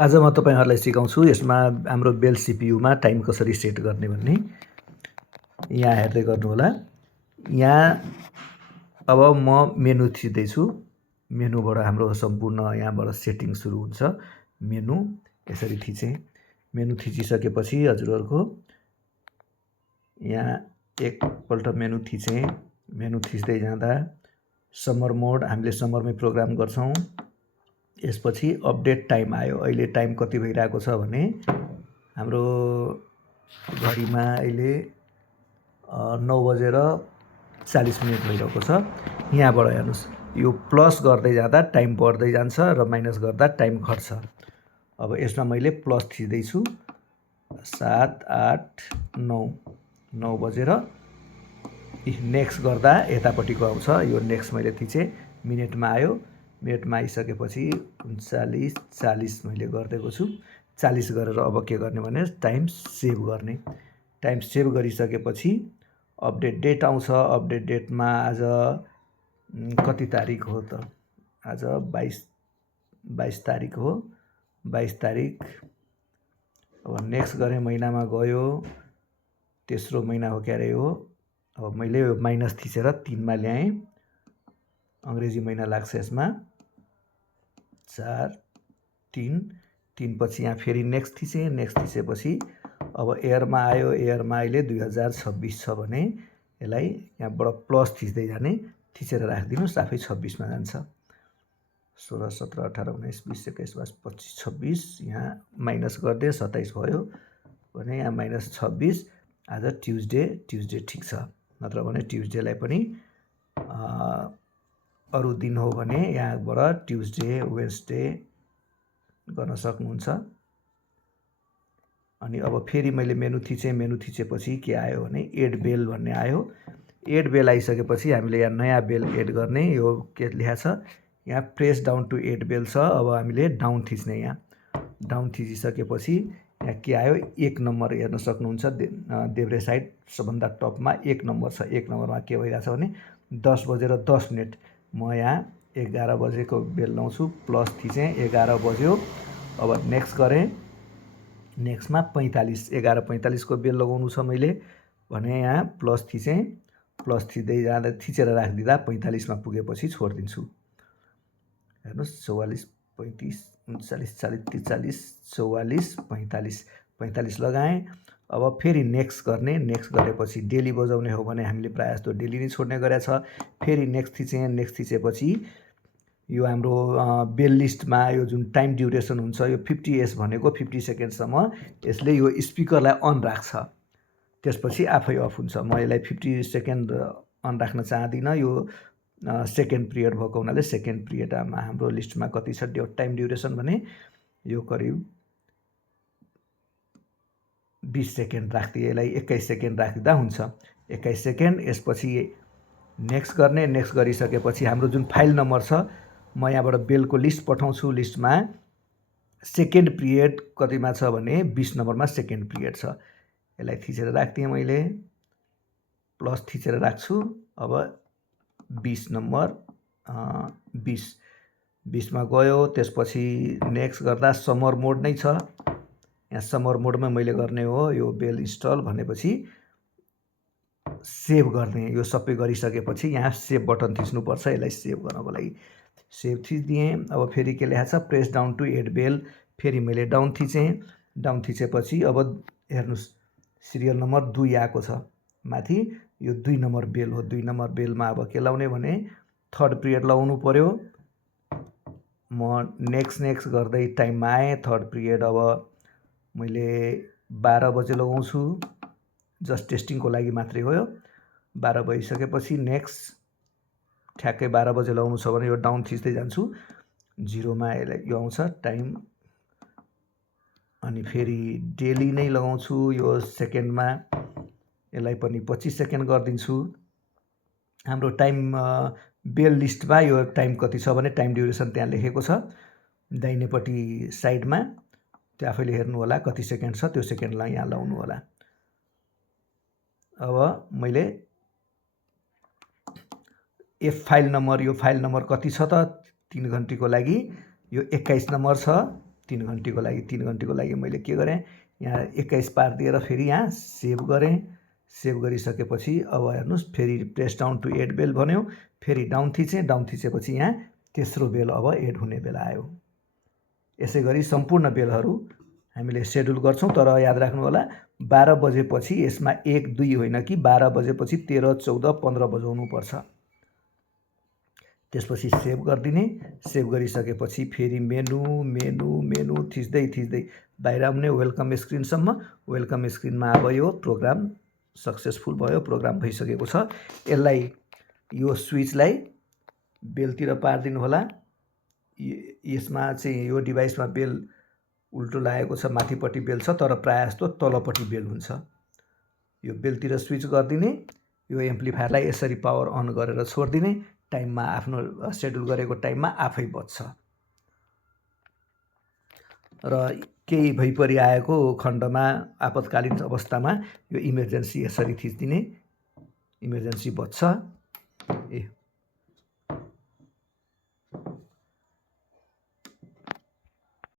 आज म तपाईहरुलाई सिकाउँछु यसमा हाम्रो बेल सीपीयूमा टाइम कसरी सेट गर्ने भन्ने। यहाँ हेर्दै गर्नु होला। यहाँ अब म मेनु थिच्दै छु। मेनुबाट हाम्रो सम्पूर्ण यहाँबाट सेटिङ सुरु हुन्छ। मेनु यसरी थिचे। मेनु थिचिसकेपछि हजुरहरुको यहाँ एकपल्ट मेनु थिचे। मेनु थिच्दै जाँदा समर मोड हामीले समरमै प्रोग्राम गर्छौं। यसपछि अपडेट टाइम आयो। अहिले टाइम कति भइरहेको छ भने हाम्रो घडीमा अहिले 9:40 भइरहेको छ। यहाँबाट हेर्नुस् यो प्लस गर्दै जाँदा टाइम बढ्दै जान्छ र माइनस गर्दा टाइम घट्छ। अब यसमा मैले प्लस थिच्दै छु 7 8 9 9:00 नेक्स्ट गर्दा यतापट्टिको आउँछ। यो नेक्स्ट मैले थिचे मिनेटमा आयो। मिनेटमा आइसकेपछि 39 40 मैले गर्दैको छु। 40 गरेर अब के गर्ने भने टाइम सेभ गर्ने। टाइम सेभ गरिसकेपछि अपडेट डेट आउँछ। अपडेट डेटमा आज कति तारिख हो त? आज 22 तारिख हो। 22 तारिख। अब नेक्स्ट गरे महिनामा गयो। तेस्रो महिना हो क्यारे हो। अब मैले माइनस थिचेर 3 मा ल्याएँ। अंग्रेजी महिना लाग्छ यसमा 4 3 3 पछि यहाँ फेरि नेक्स्ट थिचे। नेक्स्ट थिचेपछि अब एयरमा आयो। एयरमा अहिले 2026 छ भने यसलाई यहाँबाट प्लस थिच्दै जाने। थिचेर राखिदिनुस् आफै 26 मा जान्छ। 16 17 18 19 20 21 22 25 26 यहाँ माइनस गर्दै 27 भयो भने यहाँ माइनस 26। आज ट्युजडे ठीक छ। नत्र भने ट्युजडेलाई पनि अरु दिन हो भने यहाँबाट ट्युजडे वेडनेसडे गर्न सक्नुहुन्छ। अनि अब फेरि मैले मेनु थिचेपछि के आयो भने एड बेल भन्ने आयो। एड बेल आइसकेपछि हामीले यहाँ नयाँ बेल एड गर्ने। यो के लेखा छ यहाँ प्रेस डाउन टु एड बेल छ। अब हामीले डाउन थिच्ने। यहाँ डाउन थिचिसकेपछि यहाँ के आयो 1 नम्बर हेर्न सक्नुहुन्छ। देब्रे साइड सबभन्दा टपमा 1 नम्बर छ। 1 नम्बरमा के भइरहेछ भने 10:10 म यहाँ 11 बजेको बेल लाउँछु। प्लस थिचेँ 11 बज्यो। अब नेक्स्ट गरेँ। नेक्स्टमा 45 11:45 को बेल लगाउनु छ मैले भने यहाँ प्लस थिचेँ। प्लस थिच्दै जाँदा थिचेर राखिदिँदा 45 मा पुगेपछि छोड्दिन्छु। हेर्नुस् 44 35 39 40 43 44 45 45 लगाएँ। अब फेरि नेक्स्ट गर्ने। नेक्स्ट गरेपछि डेली बजाउने हो भने हामीले प्रायः जस्तो डेली नै छोड्ने गरेछ। फेरि नेक्स्ट थिचेँ। नेक्स्ट थिचेपछि यो हाम्रो बेल लिस्टमा यो जुन टाइम ड्युरेसन हुन्छ यो 50s भनेको 50 सेकेन्डसम्म यसले यो स्पिकरलाई अन राख्छ। त्यसपछि आफै अफ हुन्छ। म यसलाई 50 सेकेन्ड अन राख्न चाहदिनँ। यो सेकेन्ड पिरियड भएको हुनाले सेकेन्ड पिरियडमा हाम्रो लिस्टमा कति छ टाइम ड्युरेसन भने यो करिब 20 सेकेन्ड राख्दिए। यसलाई 21 सेकेन्ड राखिदिँदा हुन्छ। 21 सेकेन्ड। यसपछि नेक्स्ट गर्ने। नेक्स्ट गरिसकेपछि हाम्रो जुन फाइल नम्बर छ म यहाँबाट बेलको लिस्ट पठाउँछु। लिस्टमा सेकेन्ड पिरियड कतिमा छ भने 20 नम्बरमा सेकेन्ड पिरियड छ। यसलाई थिचेर राख्दिएँ मैले। प्लस थिचेर राख्छु। अब 20 नम्बर 20 मा गयो। त्यसपछि नेक्स्ट गर्दा समर मोड नै छ। यहाँ समर मोडमा मैले गर्ने हो। यो बेल इन्स्टल भनेपछि सेभ गर्ने। यो सबै गरिसकेपछि यहाँ सेभ बटन थिच्नु पर्छ। यसलाई सेभ गर्नको लागि सेभ थिचिदिएँ। अब फेरि के लेखा छ प्रेस डाउन टु एड बेल। फेरि मैले डाउन थिचेँ। डाउन थिचेपछि अब हेर्नुस् सिरियल नम्बर 2 आएको छ माथि। यो 2 नम्बर बेल हो। 2 नम्बर बेलमा अब के लाउने भने थर्ड पिरियड लाउनु पर्यो। म नेक्स्ट गर्दै टाइममा आएँ। थर्ड पिरियड अब मैले 12 बजे लगाउँछु। जस्ट टेस्टिङको लागि मात्रै हो। 12 भइसकेपछि नेक्स्ट ठ्याक्कै 12 बजे लगाउनु छ भने यो डाउन थिच्दै जान्छु। 0 मा यो आउँछ टाइम। अनि फेरि डेली नै लगाउँछु। यो सेकेन्डमा यसलाई पनि 25 सेकेन्ड गरिदिन्छु। हाम्रो टाइम बेल लिस्टमा यो टाइम कति छ भने टाइम ड्युरेसन त्यहाँ लेखेको छ दाहिनेपट्टि साइडमा। त्यो आफैले हेर्नु होला कति सेकेन्ड छ। त्यो सेकेन्डलाई यहाँ लाउनु होला। अब मैले फाइल नम्बर यो फाइल नम्बर कति छ त 3 घन्टीको लागि यो 21 नम्बर छ। 3 घन्टीको लागि मैले के गरेँ, यहाँ 21 पारिदिएर फेरि यहाँ सेभ गरेँ। सेभ गरिसकेपछि अब हेर्नुहोस् फेरि प्रेस डाउन टु एड बेल भन्यो, फेरि डाउन थिचेपछि यहाँ तेस्रो बेल अब एड हुने बेला आयो। यसै गरी सम्पूर्ण बेलहरू हामीले सेड्युल गर्छौँ, तर याद राख्नु होला 12 बजेपछि यसमा 1 2 होइन कि 12 बजेपछि 13 14 15 बजाउनुपर्छ। त्यसपछि सेभ गरिदिने। सेभ गरिसकेपछि फेरि मेनु थिच्दै बाहिर आउने वेलकम स्क्रिनसम्म। वेलकम स्क्रिनमा अब यो प्रोग्राम सक्सेसफुल भयो, प्रोग्राम भइसकेको छ। यसलाई यो स्विचलाई बेलतिर पारिदिनु होला। यसमा चाहिँ यो डिभाइसमा बेल उल्टो लागेको छ, माथिपट्टि बेल छ, तर प्रायः जस्तो तलपट्टि बेल हुन्छ। यो बेलतिर स्विच गरिदिने। यो एम्प्लिफायरलाई यसरी पावर अन गरेर छोडिदिने। टाइममा आफ्नो सेड्युल गरेको टाइममा आफै बज्छ। र केही भइपरि आएको खण्डमा आपतकालीन अवस्थामा यो इमर्जेन्सी यसरी थिच्दिने, इमर्जेन्सी बज्छ।